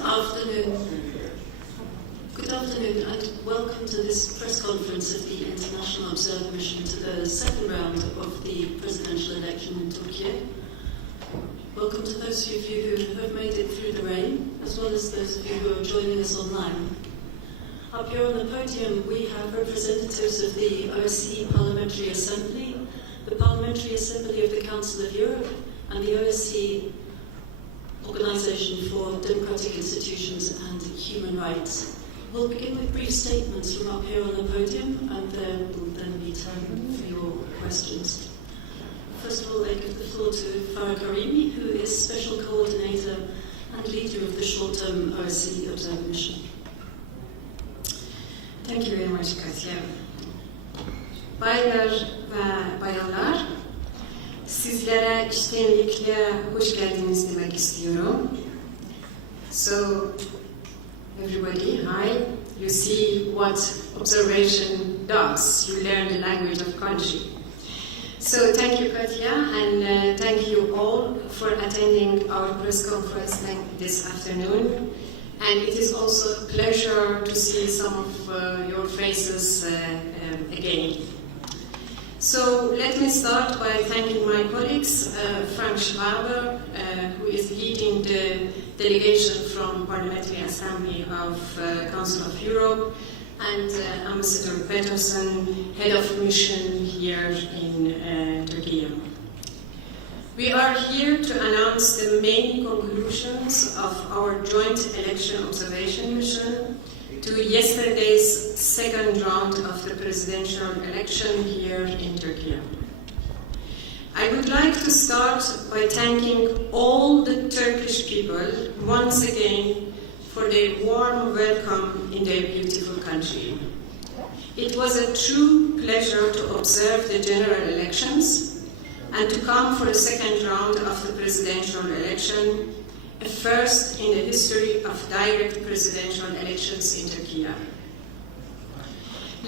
Good afternoon and welcome to this press conference of the International Observer Mission to the second round of the presidential election in Turkey. Welcome to those of you who have made it through the rain, as well as those of you who are joining us online. Up here on the podium we have representatives of the OSCE Parliamentary Assembly, the Parliamentary Assembly of the Council of Europe, and the OSCE Organization for Democratic Institutions and Human Rights. We'll begin with brief statements from up here on the podium, and there will then be time for your questions. First of all, I give the floor to Farah Karimi, who is Special Coordinator and Leader of the Short-Term OSCE Observer Mission. Thank you very much, Katya. Baylar ve bayanlar, sizlere içtenlikle hoş geldiniz demek istiyorum. So, everybody, hi. You see what observation does. You learn the language of country. So, thank you, Katya, and thank you all for attending our press conference this afternoon. And it is also a pleasure to see some of your faces again. So let me start by thanking my colleagues, Frank Schwaber, who is leading the delegation from Parliamentary Assembly of Council of Europe, and Ambassador Peterson, Head of Mission here in Turkey. We are here to announce the main conclusions of our joint election observation mission to yesterday's second round of the presidential election here in Turkey. I would like to start by thanking all the Turkish people once again for their warm welcome in their beautiful country. It was a true pleasure to observe the general elections and to come for the second round of the presidential election, a first in the history of direct presidential elections in Turkey.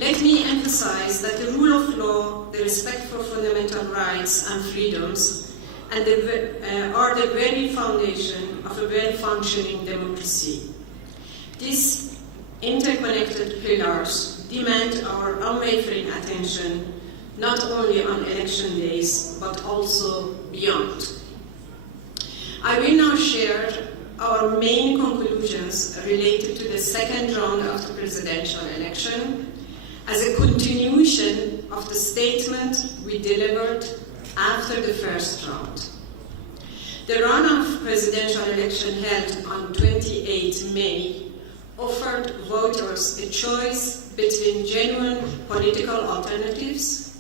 Let me emphasize that the rule of law, the respect for fundamental rights and freedoms, are the very foundation of a well-functioning democracy. These interconnected pillars demand our unwavering attention, not only on election days, but also beyond. I will now share our main conclusions related to the second round of the presidential election as a continuation of the statement we delivered after the first round. The runoff presidential election held on 28 May offered voters a choice between genuine political alternatives,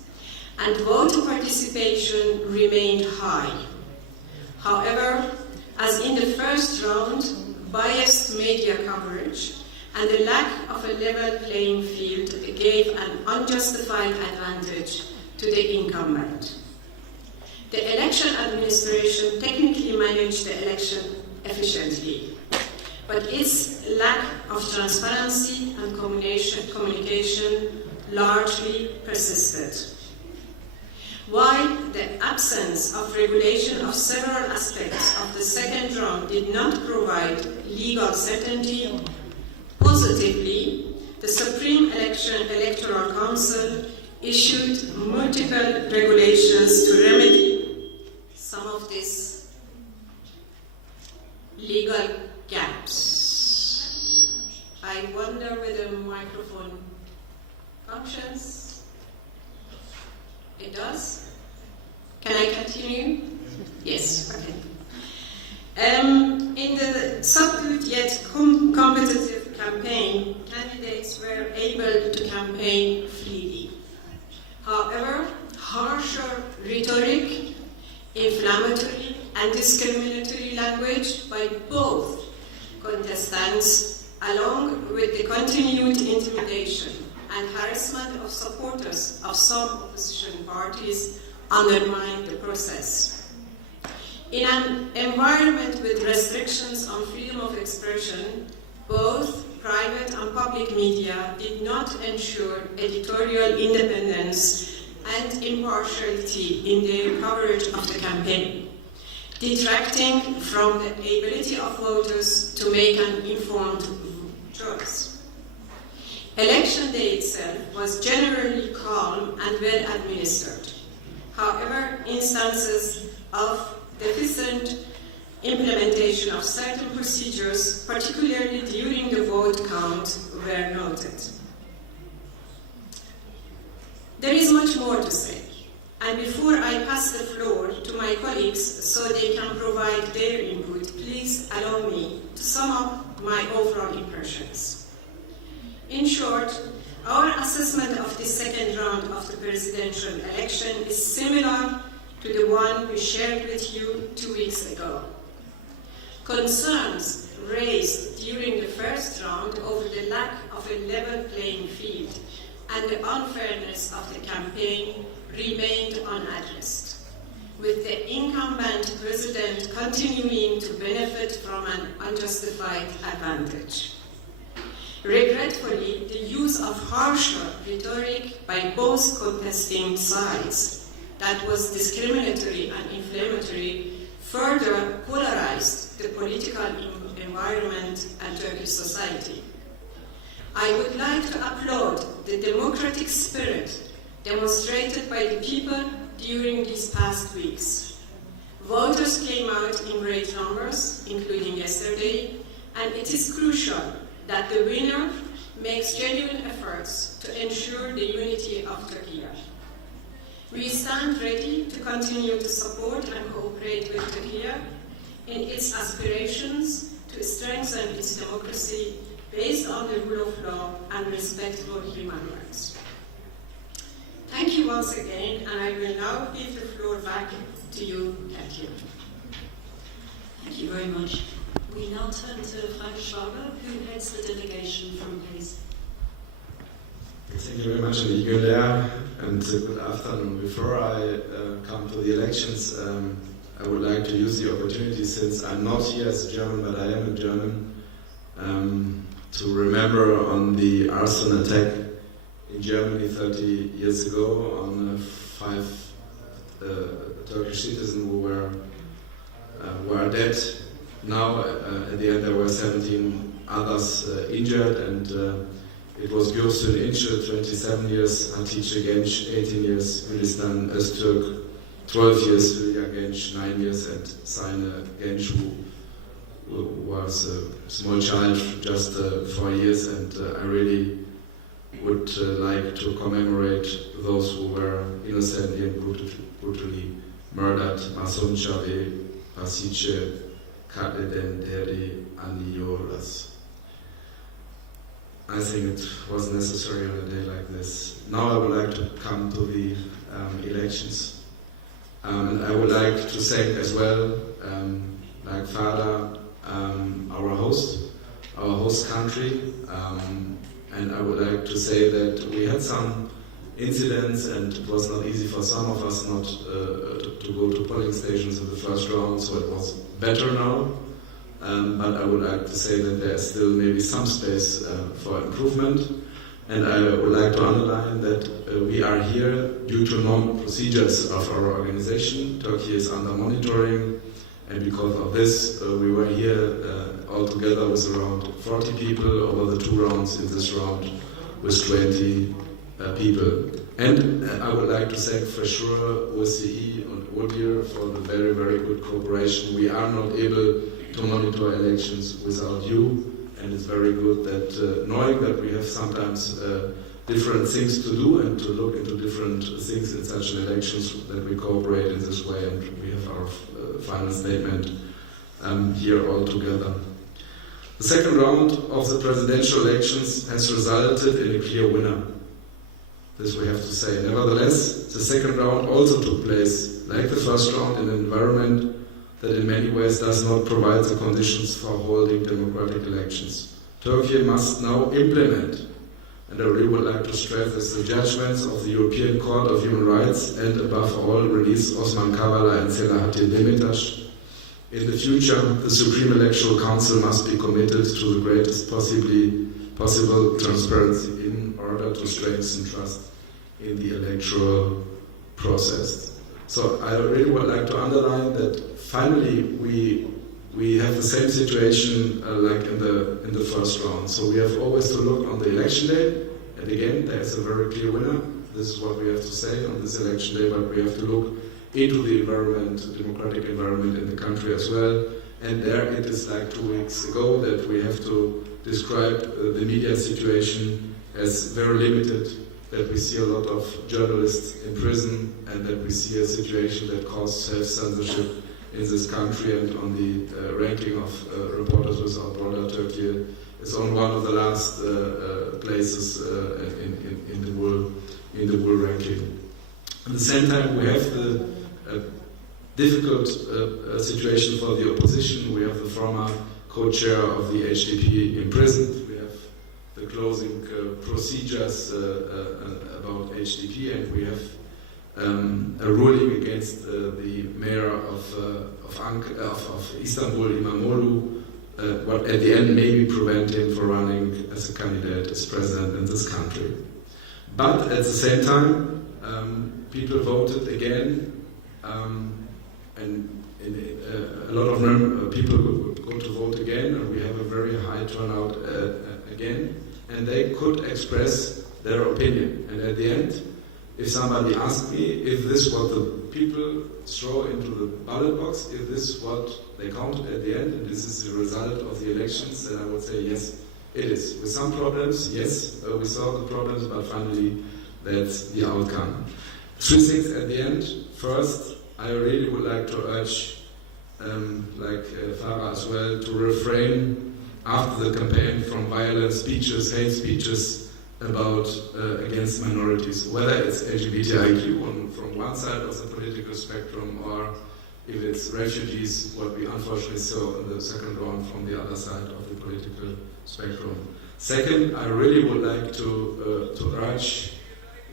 and voter participation remained high. However, as in the first round, biased media coverage and the lack of a level playing field gave an unjustified advantage to the incumbent. The election administration technically managed the election efficiently, but its lack of transparency and communication largely persisted. While the absence of regulation of several aspects of the second round did not provide legal certainty, positively, the Supreme Electoral Council issued multiple regulations to remedy some of these legal gaps. I wonder whether the microphone functions. It does? Can I continue? Yes, okay. In the subdued yet competitive campaign, candidates were able to campaign freely. However, harsher rhetoric, inflammatory and discriminatory language by both contestants, along with the continued intimidation and harassment of supporters of some opposition parties, undermined the process. In an environment with restrictions on freedom of expression, both private and public media did not ensure editorial independence and impartiality in their coverage of the campaign. detracting from the ability of voters to make an informed choice. Election day itself was generally calm and well administered. However, instances of deficient implementation of certain procedures, particularly during the vote count, were noted. There is much more to say, and before I pass the floor to my colleagues so they can provide their input, please allow me to sum up my overall impressions. In short, our assessment of the second round of the presidential election is similar to the one we shared with you 2 weeks ago. Concerns raised during the first round over the lack of a level playing field and the unfairness of the campaign remained unaddressed, with the incumbent president continuing to benefit from an unjustified advantage. Regretfully, the use of harsher rhetoric by both contesting sides that was discriminatory and inflammatory further polarized the political environment and Turkish society. I would like to applaud the democratic spirit demonstrated by the people during these past weeks. Voters came out in great numbers, including yesterday, and it is crucial that the winner makes genuine efforts to ensure the unity of Turkey. We stand ready to continue to support and cooperate with Turkey in its aspirations to strengthen its democracy based on the rule of law and respect for human rights. Thank you once again, and I will now give the floor back to you, Katja. Thank you very much. We now turn to Frank Schwager, who heads the delegation from Pace. Thank you very much, Nicola, and good afternoon. Before I come to the elections, I would like to use the opportunity, since I'm not here as a German, but I am a German, to remember on the arson attack in Germany 30 years ago on 5 Turkish citizens who were dead. Now, at the end, there were 17 others injured, and it was Gürsün Ince, 27 years, Hatice Genç, 18 years, Gülistan Öztürk, 12 years, Hülya Genç, 9 years, and Sayne Genç, who was a small child, just 4 years, and I really would like to commemorate those who were innocently and brutally murdered. Masum Çavi, Pasice, Katleden Deri, Aniolas. I think it was necessary on a day like this. Now I would like to come to the elections. And I would like to thank as well, like Father, our host country. And I would like to say that we had some incidents, and it was not easy for some of us not to go to polling stations in the first round, so it was better now. But I would like to say that there is still maybe some space for improvement. And I would like to underline that we are here due to normal procedures of our organization. Turkey is under monitoring, and because of this, we were here all together with around 40 people over the 2 rounds in this round with 20 people. And I would like to thank for sure OSCE and ODIHR for the very, very good cooperation. We are not able to monitor elections without you, and it's very good that knowing that we have sometimes different things to do and to look into different things in such elections, that we cooperate in this way, and we have our final statement here all together. The second round of the presidential elections has resulted in a clear winner. This we have to say. Nevertheless, the second round also took place, like the first round, in an environment that in many ways does not provide the conditions for holding democratic elections. Turkey must now implement, and I really would like to stress, the judgments of the European Court of Human Rights, and above all, release Osman Kavala and Selahattin Demirtas. In the future, the Supreme Electoral Council must be committed to the greatest possible transparency in order to strengthen trust in the electoral process. So I really would like to underline that finally, we have the same situation like in the first round. So we have always to look on the election day, and again, there is a very clear winner. This is what we have to say on this election day, but we have to look into the environment, democratic environment in the country as well. And there it is like 2 weeks ago that we have to describe the media situation as very limited, that we see a lot of journalists in prison, and that we see a situation that causes self-censorship in this country. And on the ranking of Reporters Without Borders, Turkey is on one of the last places in the world ranking. At the same time, we have the difficult situation for the opposition. We have the former co-chair of the HDP imprisoned. We have the closing procedures about HDP, and we have a ruling against the mayor of Istanbul, Imamoglu, what at the end maybe prevent him from running as a candidate, as president in this country. But at the same time, people voted again, and a lot of people go to vote again, and we have a very high turnout again, and they could express their opinion. And at the end, if somebody asked me if this what the people throw into the ballot box, if this what they counted at the end, and this is the result of the elections, then I would say yes, it is. With some problems, yes, we saw the problems, but finally that's the outcome. 3 things at the end. First, I really would like to urge, like Farah as well, to refrain after the campaign from violent speeches, hate speeches about against minorities, whether it's LGBTIQ from one side of the political spectrum, or if it's refugees, what we unfortunately saw in the second round from the other side of the political spectrum. Second, I really would like to urge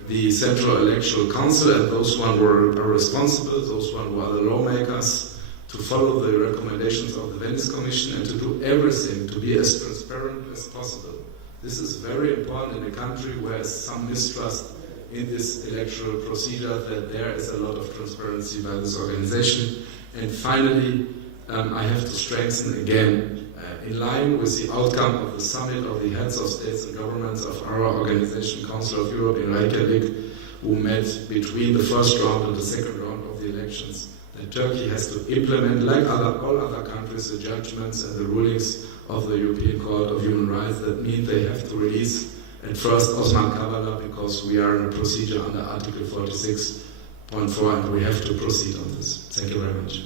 the Central Electoral Council and those who are responsible, those who are the lawmakers, to follow the recommendations of the Venice Commission and to do everything to be as transparent as possible. This is very important in a country where there's some mistrust in this electoral procedure, that there is a lot of transparency by this organization. And finally, I have to strengthen again, in line with the outcome of the summit of the heads of states and governments of our organization, Council of Europe in Reykjavik, who met between the first round and the second round of the elections, that Turkey has to implement, like all other countries, the judgments and the rulings of the European Court of Human Rights. That means they have to release at first Osman Kavala, because we are in a procedure under Article 46.4, and we have to proceed on this. Thank you very much.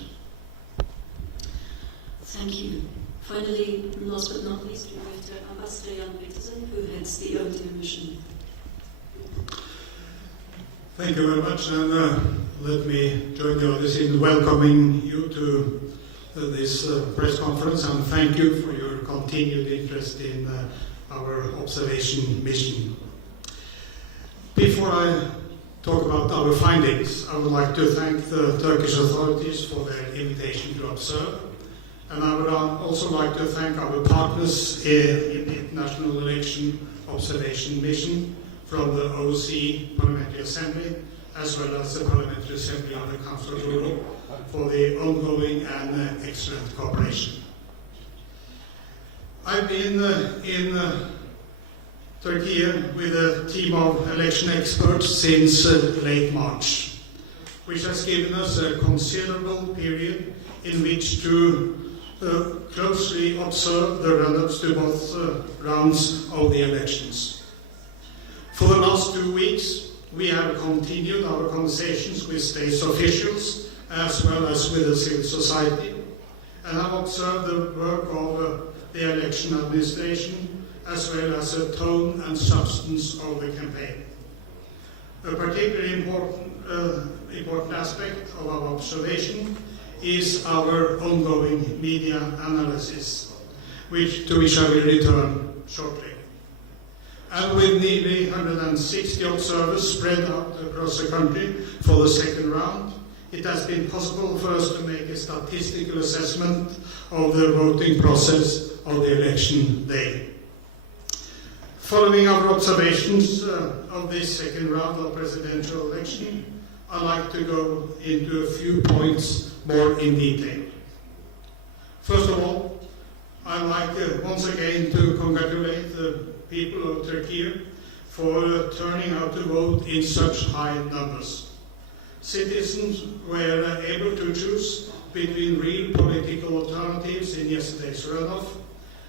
Thank you. Finally, last but not least, we have to Ambassador Jan Petersen, who heads the ODIHR mission. Thank you very much, and let me join the others in welcoming you to this press conference, and thank you for your continued interest in our observation mission. Before I talk about our findings, I would like to thank the Turkish authorities for their invitation to observe. And I would also like to thank our partners in the International Election Observation Mission from the OSCE Parliamentary Assembly, as well as the Parliamentary Assembly of the Council of Europe, for the ongoing and excellent cooperation. I've been in Turkey with a team of election experts since late March, which has given us a considerable period in which to closely observe the run-ups to both rounds of the elections. For the last 2 weeks, we have continued our conversations with state officials as well as with the civil society, and have observed the work of the election administration as well as the tone and substance of the campaign. A particularly important aspect of our observation is our ongoing media analysis, to which I will return shortly. And with nearly 160 observers spread out across the country for the second round, it has been possible for us to make a statistical assessment of the voting process of the election day. Following our observations of this second round of presidential election, I'd like to go into a few points more in detail. First of all, I'd like once again to congratulate the people of Turkey for turning out to vote in such high numbers. Citizens were able to choose between real political alternatives in yesterday's runoff,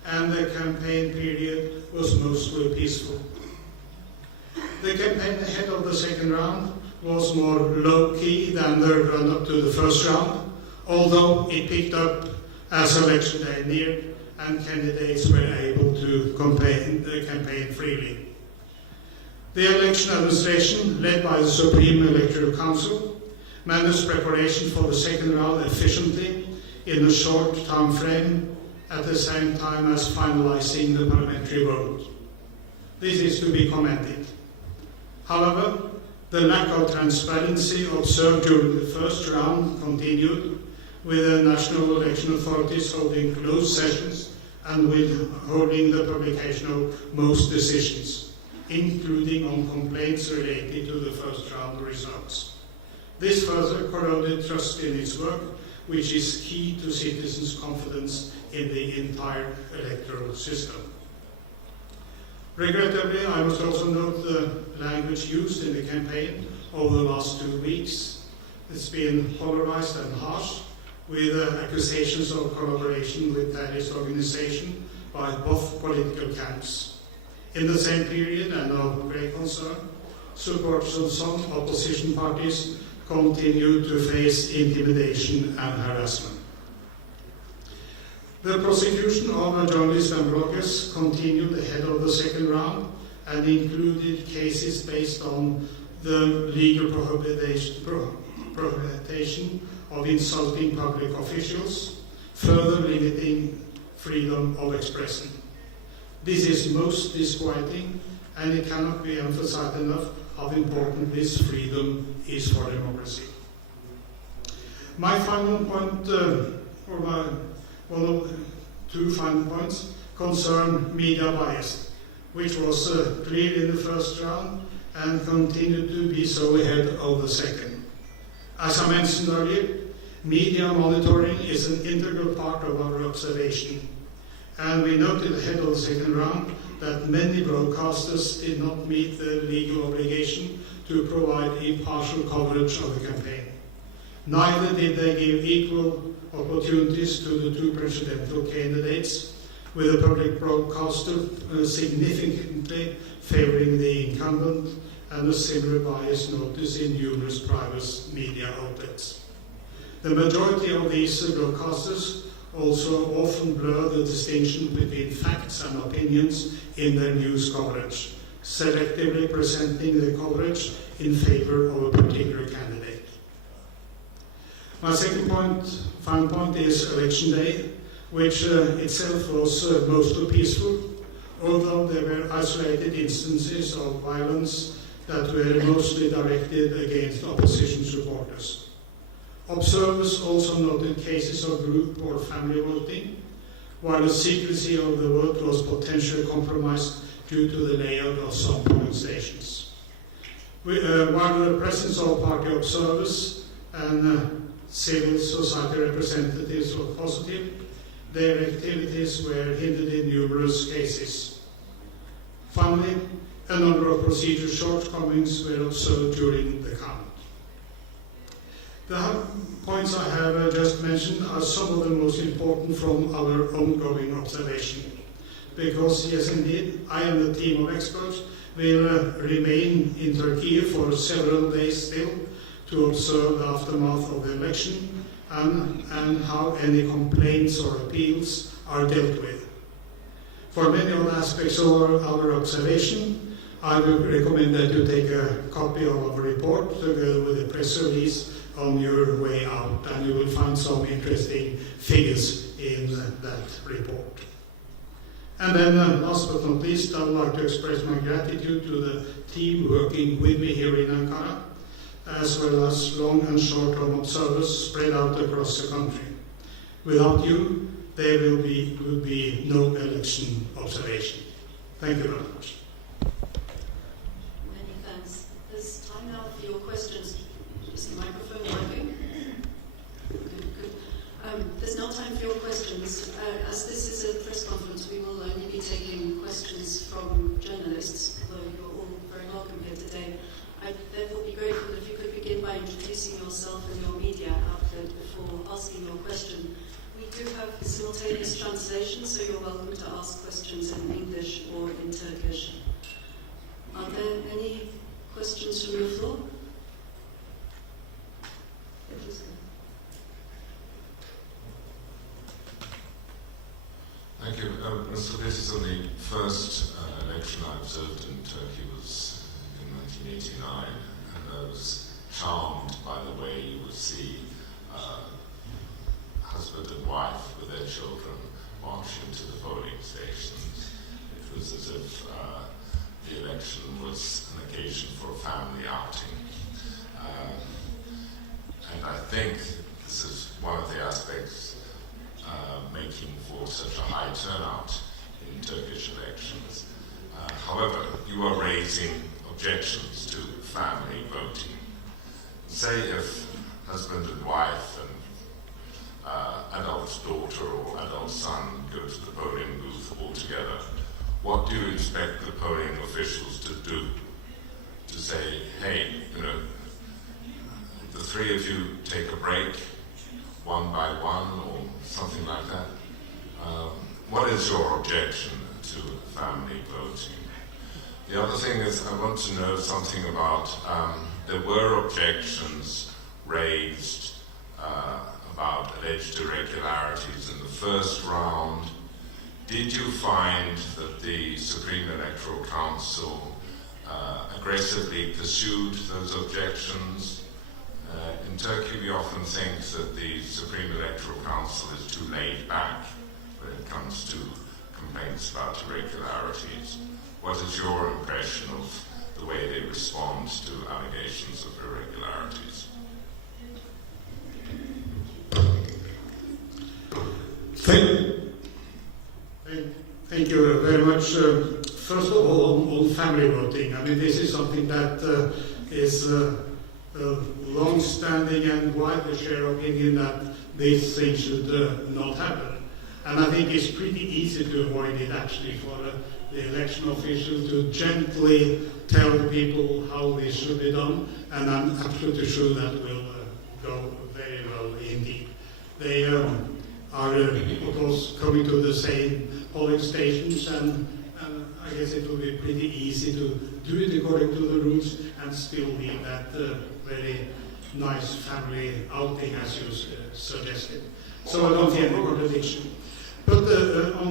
and the campaign period was mostly peaceful. The campaign ahead of the second round was more low-key than the run-up to the first round, although it picked up as election day neared and candidates were able to campaign freely. The election administration, led by the Supreme Electoral Council, managed preparation for the second round efficiently in a short time frame, at the same time as finalizing the parliamentary vote. This is to be commended. However, the lack of transparency observed during the first round continued, with the national election authorities holding closed sessions and withholding the publication of most decisions, including on complaints related to the first round results. This further corroded trust in its work, which is key to citizens' confidence in the entire electoral system. Regrettably, I must also note the language used in the campaign over the last 2 weeks. It's been polarized and harsh, with accusations of collaboration with terrorist organization by both political camps. In the same period, and of great concern, supporters of some opposition parties continue to face intimidation and harassment. The prosecution of journalists and bloggers continued ahead of the second round and included cases based on the legal prohibition of insulting public officials, further limiting freedom of expression. This is most disquieting, and it cannot be emphasized enough how important this freedom is for democracy. My final point, one of the 2 final points, concern media bias, which was clear in the first round and continued to be so ahead of the second. As I mentioned earlier, media monitoring is an integral part of our observation, and we noted ahead of the second round that many broadcasters did not meet the legal obligation to provide impartial coverage of the campaign. Neither did they give equal opportunities to the 2 presidential candidates, with the public broadcaster significantly favoring the incumbent, and a similar bias noticed in numerous private media outlets. The majority of these broadcasters also often blur the distinction between facts and opinions in their news coverage, selectively presenting the coverage in favor of a particular candidate. My second point, final point, is election day, which itself was mostly peaceful, although there were isolated instances of violence that were mostly directed against opposition supporters. Observers also noted cases of group or family voting, while the secrecy of the vote was potentially compromised due to the layout of some polling stations. While the presence of party observers and civil society representatives were positive, their activities were hindered in numerous cases. Finally, a number of procedural shortcomings were observed during the count. The points I have just mentioned are some of the most important from our ongoing observation, because yes indeed, I and the team of experts will remain in Turkey for several days still to observe the aftermath of the election and how any complaints or appeals are dealt with. For many of the aspects of our observation, I would recommend that you take a copy of our report together with a press release on your way out, and you will find some interesting figures in that report. And then last but not least, I would like to express my gratitude to the team working with me here in Ankara, as well as long and short-term observers spread out across the country. Without you, there would be no election observation. Thank you very much. Many thanks. There's time now for your questions. Is the microphone working? Good. There's no time for your questions. As this is a press conference, we will only be taking questions from journalists, although you're all very welcome here today. I'd therefore be grateful if you could begin by introducing yourself and your media outlet before asking your question. We do have simultaneous translation, so you're welcome to ask questions in English or in Turkish. Are there any questions from the floor? Thank you. So this is the first election I observed in Turkey was in 1989, and I was charmed by the way you would see husband and wife with their children marching to the polling stations. It was as if the election was an occasion for a family outing. And I think this is one of the aspects making for such a high turnout in Turkish elections. However, you are raising objections to family voting. Say if husband and wife and adult daughter or adult son go to the polling booth all together, what do you expect the polling officials to do? To say, hey, the three of you take a break, one by one, or something like that. What is your objection to family voting? The other thing is, I want to know something about, there were objections raised about alleged irregularities in the first round. Did you find that the Supreme Electoral Council aggressively pursued those objections? In Turkey, we often think that the Supreme Electoral Council is too laid back when it comes to complaints about irregularities. What is your impression of the way they respond to allegations of irregularities? Thank you very much. First of all, on family voting, I mean, this is something that is long-standing and widely shared opinion that these things should not happen. And I think it's pretty easy to avoid it, actually, for the election official to gently tell the people how this should be done, and I'm absolutely sure that will go very well indeed. They are, of course, coming to the same polling stations, and I guess it will be pretty easy to do it according to the rules and still be that very nice family outing as you suggested. So I don't see any contradiction. But on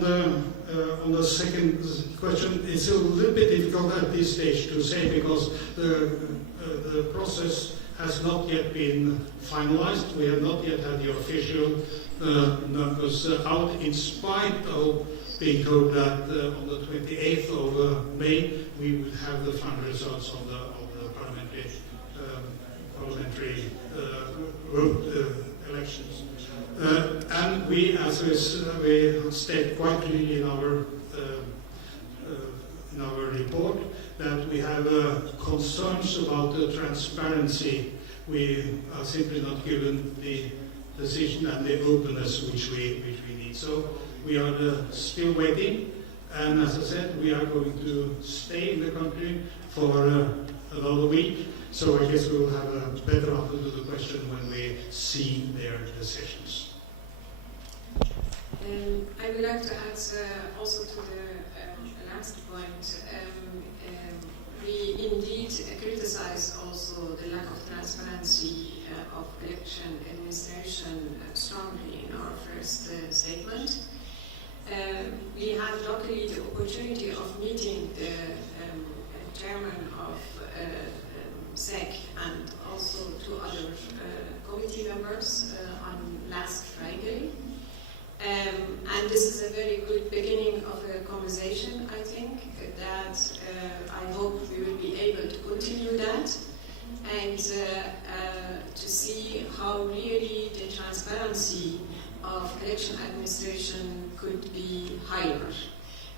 the second question, it's a little bit difficult at this stage to say because the process has not yet been finalized. We have not yet had the official numbers out, in spite of being told that on the 28th of May we would have the final results of the parliamentary elections. And we, as we state quite clearly in our report, that we have concerns about the transparency. We are simply not given the decision and the openness which we need. So we are still waiting, and as I said, we are going to stay in the country for another week. So I guess we will have a better answer to the question when we see their decisions. I would like to add also to the last point. We indeed criticize also the lack of transparency of election administration strongly in our first statement. We had luckily the opportunity of meeting the chairman of SEC and also two other committee members on last Friday. And this is a very good beginning of a conversation, I think, that I hope we will be able to continue that and to see how really the transparency of election administration could be higher.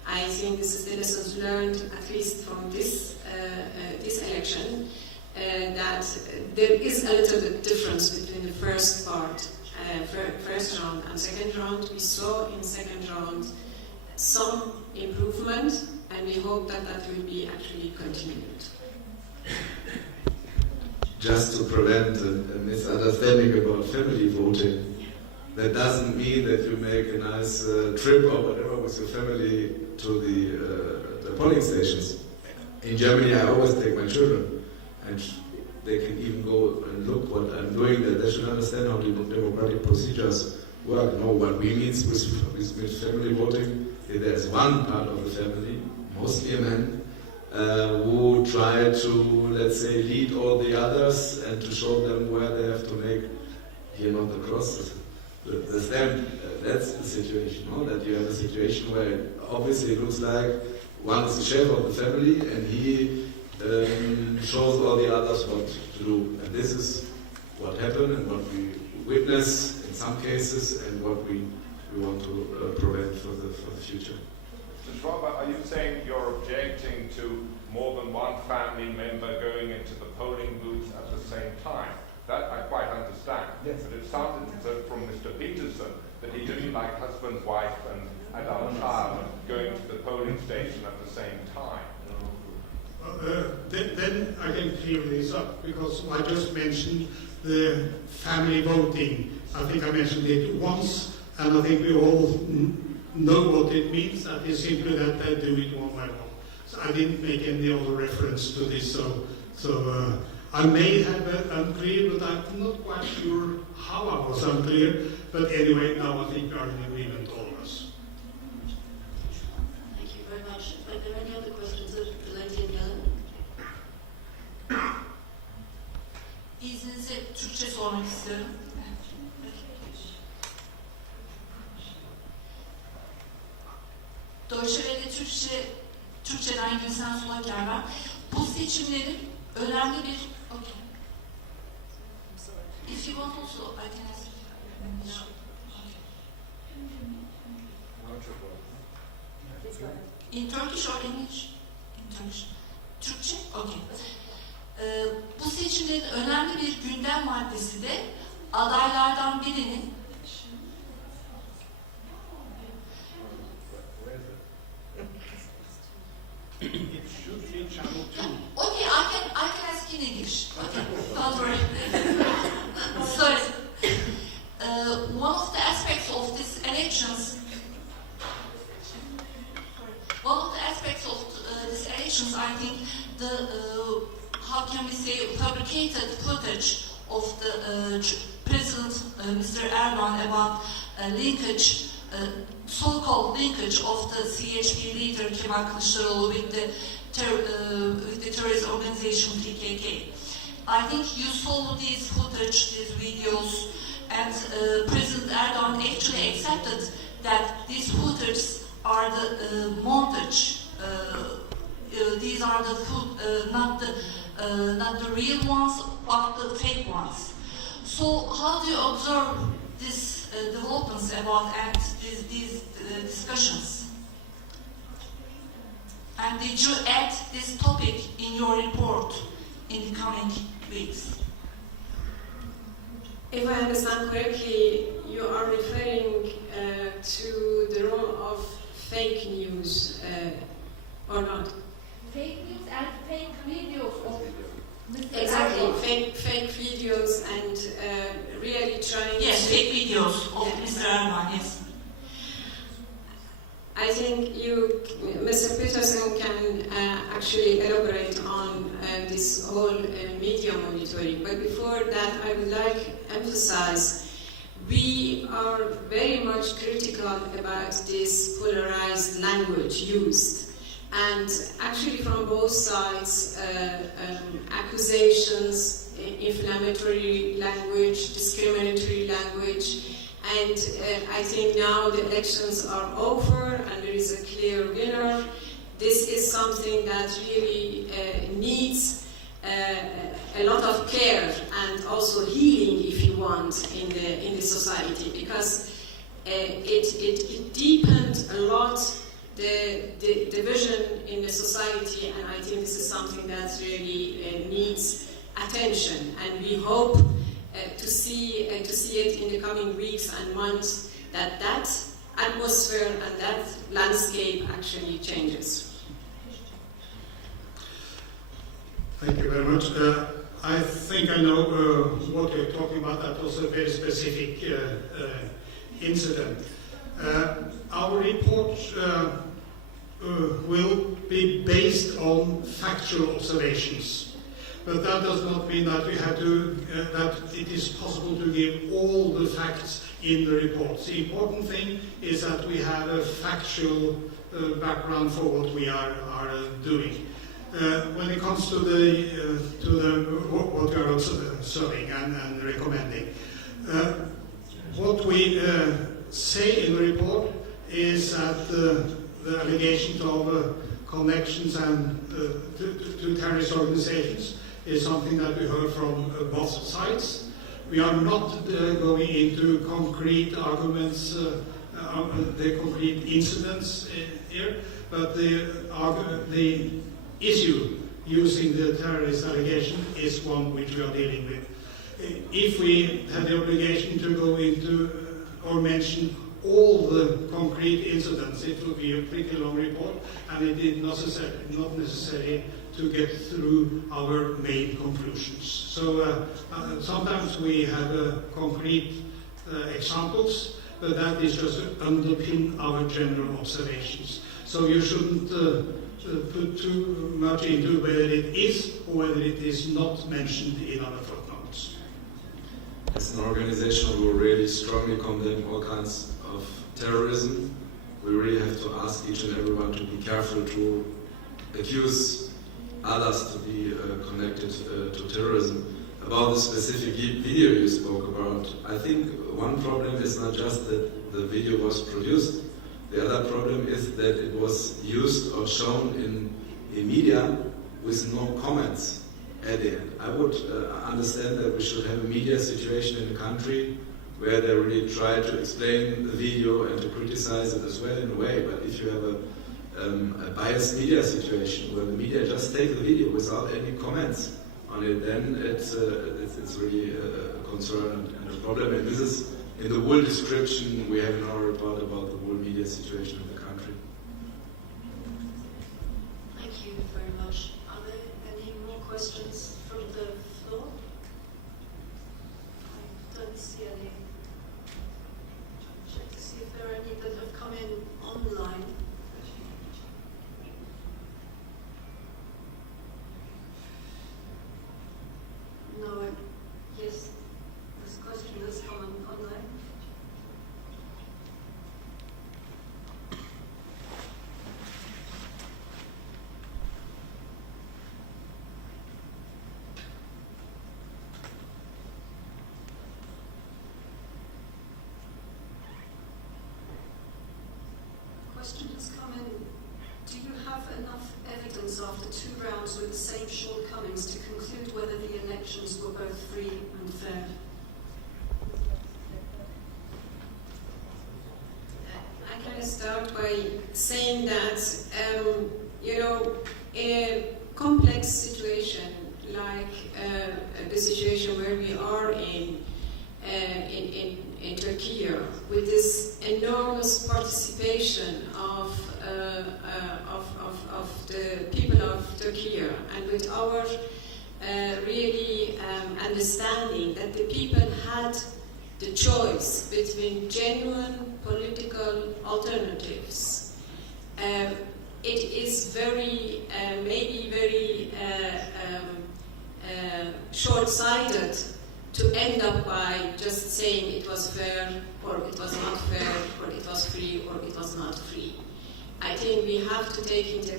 I think this is the lessons learned, at least from this election, that there is a little bit difference between the first part first round and second round. We saw in second round some improvement, and we hope that that will be actually continued. Just to prevent a misunderstanding about family voting, that doesn't mean that you make a nice trip or whatever with your family to the polling stations. In Germany, I always take my children, and they can even go and look what I'm doing. That they should understand how the democratic procedures work. No, what we mean with family voting is there's one part of the family, mostly a man, who try to, let's say, lead all the others and to show them where they have to make, not the cross, the stamp. That's the situation, no? That you have a situation where obviously it looks like one is the chef of the family and he shows all the others what to do. And this is what happened and what we witness in some cases and what we want to prevent for the future. Mr. Schwab, are you saying you're objecting to more than one family member going into the polling booths at the same time? That I quite understand. Yes. But it sounded from Mr. Peterson that he didn't like husband, wife and our child going to the polling station at the same time. Then I can clear this up, because I just mentioned the family voting. I think I mentioned it once, and I think we all know what it means. That is simply that they do it one by one. So I didn't make any other reference to this. So I may have been unclear, but I'm not quite sure how I was unclear. But anyway, now I think we are in agreement, all of us. Thank you very much. Are there any other questions of the lady in yellow? İzninizle Türkçe sormak istiyorum. Deutsche Welle Türkçeden Gülsen Sulaker ben. Bu seçimlerin önemli bir... Okay. If you want also, I can ask you. No. Okay. In Turkish or English? In Turkish. Türkçe? Okay. Bu seçimlerin önemli bir gündem maddesi de adaylardan birinin Okay, I can ask in English. Okay, don't worry. Sorry. One of the aspects of these elections, I think, how can we say, fabricated footage of the President, Mr. Erdogan, about linkage, so-called linkage of the CHP leader Kemal Kılıçdaroğlu with the terrorist organization PKK. I think you saw these footage, these videos, and President Erdogan actually accepted that these footage are the montage. These are the not the real ones, but the fake ones. So how do you observe these developments about and these discussions? And did you add this topic in your report in the coming weeks? If I understand correctly, you are referring to the role of fake news, or not? Fake news and fake videos of Mr. Exactly, Erdogan. fake videos and really trying Yes, to... fake videos of Mr. Erdogan, yes. I think Mr. Peterson can actually elaborate on this whole media monitoring. But before that, I would like to emphasize we are very much critical about this polarized language used. And actually from both sides, accusations, inflammatory language, discriminatory language, and I think now the elections are over and there is a clear winner. This is something that really needs a lot of care and also healing, if you want, in the society, because it deepened a lot the division in the society, and I think this is something that really needs attention, and we hope to see it in the coming weeks and months, that atmosphere and that landscape actually changes. Thank you very much. I think I know what you're talking about. That was a very specific incident. Our report will be based on factual observations, but that does not mean that we have to that it is possible to give all the facts in the report. The important thing is that we have a factual background for what we are doing. When it comes to what we are observing and recommending, what we say in the report is that the allegations of connections and to terrorist organizations is something that we heard from both sides. We are not going into concrete arguments, the concrete incidents here, but the issue using the terrorist allegation is one which we are dealing with. If we had the obligation to go into or mention all the concrete incidents, it would be a pretty long report, and it is not necessary to get through our main conclusions. So sometimes we have concrete examples, but that is just to underpin our general observations. So you shouldn't put too much into whether it is or whether it is not mentioned in our footnotes. As an organization, we really strongly condemn all kinds of terrorism. We really have to ask each and everyone to be careful to accuse others to be connected to terrorism. About the specific video you spoke about, I think one problem is not just that the video was produced. The other problem is that it was used or shown in media with no comments at the end. I would understand that we should have a media situation in the country where they really try to explain the video and to criticize it as well in a way. But if you have a biased media situation where the media just take the video without any comments on it, then it's really a concern and a problem. And this is in the whole description we have in our report about the whole media situation in the country. Thank you very much. Are there any more questions from the floor? I don't see any. Check to see if there are any that have come in online. No, yes, this question has come online. Question has come in. Do you have enough evidence after 2 rounds with the same shortcomings to conclude whether the elections were both free and fair? I can start by saying that, in a complex situation like the situation where we are in Turkey, with this enormous participation of the people of Turkey, and with our really understanding that the people had the choice between genuine political alternatives, it is very, maybe very short-sighted to end up by just saying it was fair, or it was not fair, or it was free, or it was not free. I think we have to take into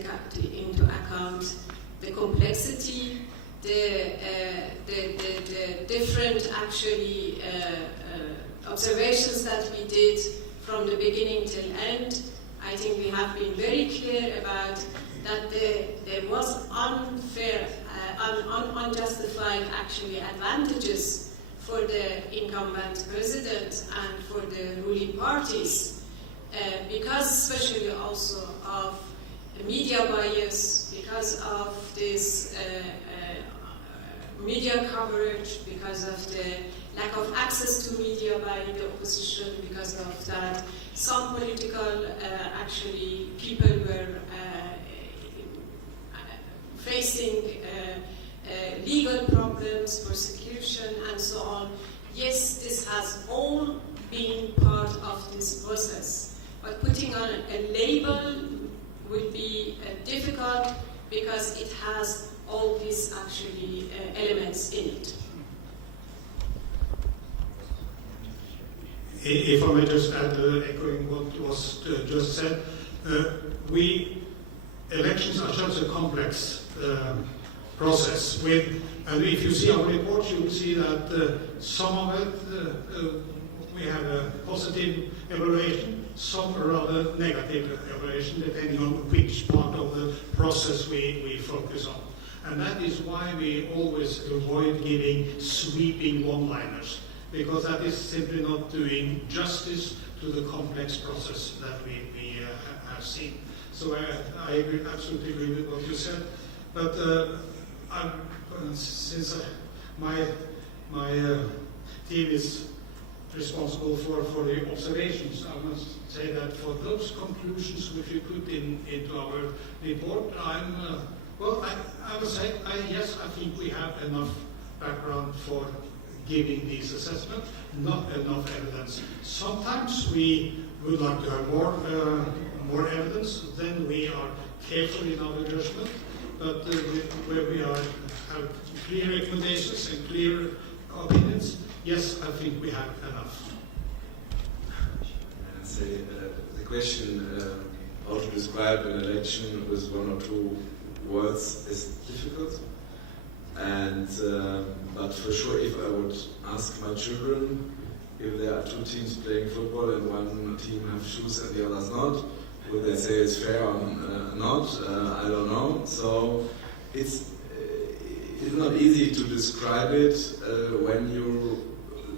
account the complexity, the different actually observations that we did from the beginning till end. I think we have been very clear about that there was unfair, unjustified actually advantages for the incumbent president and for the ruling parties, because especially also of media bias, because of this media coverage, because of the lack of access to media by the opposition because of that. Some political, actually, people were facing legal problems, persecution, and so on. Yes, this has all been part of this process, but putting on a label would be difficult because it has all these actually elements in it. If I may just add, echoing what was just said, elections are such a complex process. And if you see our report, you will see that some of it we have a positive evaluation, some a rather negative evaluation, depending on which part of the process we focus on. And that is why we always avoid giving sweeping one-liners, because that is simply not doing justice to the complex process that we have seen. So I absolutely agree with what you said. But since my team is responsible for the observations, I must say that for those conclusions which we put into our report, I would say, yes, I think we have enough background for giving these assessments, not enough evidence. Sometimes we would like to have more evidence, then we are careful in our judgment, but where we have clear recommendations and clear opinions, yes, I think we have enough. I'd say the question how to describe an election with one or two words is difficult. And but for sure, if I would ask my children if there are two teams playing football and one team have shoes and the others not, would they say it's fair or not? I don't know. So it's not easy to describe it when you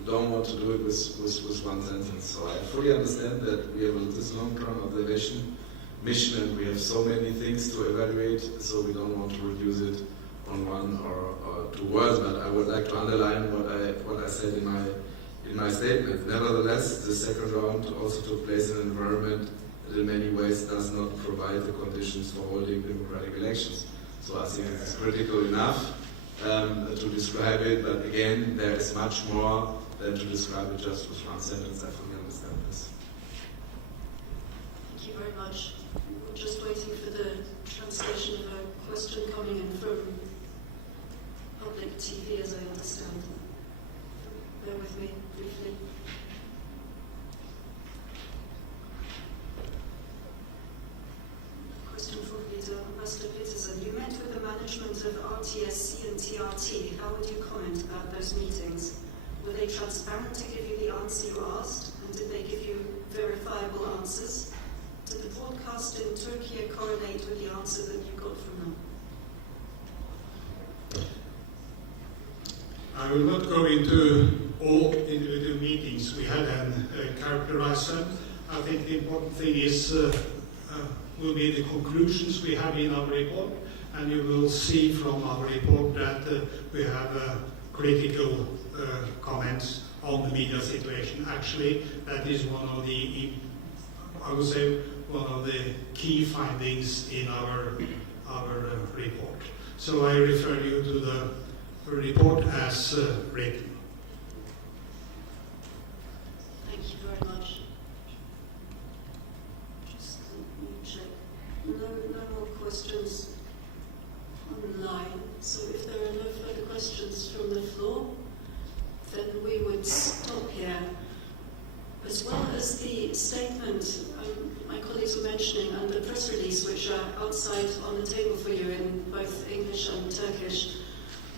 don't want to do it with one sentence. So I fully understand that we have this long-term observation mission and we have so many things to evaluate, so we don't want to reduce it on one or two words. But I would like to underline what I said in my statement. Nevertheless, the second round also took place in an environment that in many ways does not provide the conditions for holding democratic elections. So I think it's critical enough to describe it, but again, there is much more than to describe it just with one sentence. I fully understand this. Thank you very much. We're just waiting for the translation of a question coming in from public TV, as I understand. Bear with me briefly. Question from Ambassador Peterson. You met with the management of RTSC and TRT. How would you comment about those meetings? Were they transparent to give you the answer you asked? And did they give you verifiable answers? Did the broadcast in Turkey correlate with the answer that you got from them? I will not go into all individual meetings we had and characterize them. I think the important thing is will be the conclusions we have in our report, and you will see from our report that we have critical comments on the media situation. Actually, that is one of the, I would say, one of the key findings in our report. So I refer you to the report as written. Thank you very much. Just let me check. No more questions online. So if there are no further questions from the floor, then we would stop here. As well as the statement my colleagues were mentioning and the press release, which are outside on the table for you in both English and Turkish,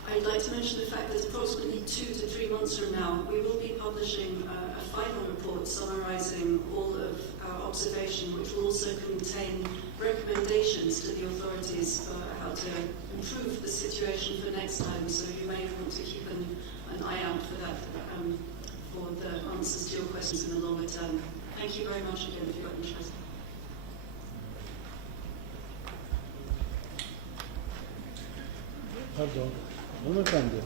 I'd like to mention the fact that approximately 2 to 3 months from now, we will be publishing a final report summarizing all of our observation, which will also contain recommendations to the authorities for how to improve the situation for next time. So you may want to keep an eye out for that, for the answers to your questions in the longer term. Thank you very much again if you're interested. Pardon, hanımefendi.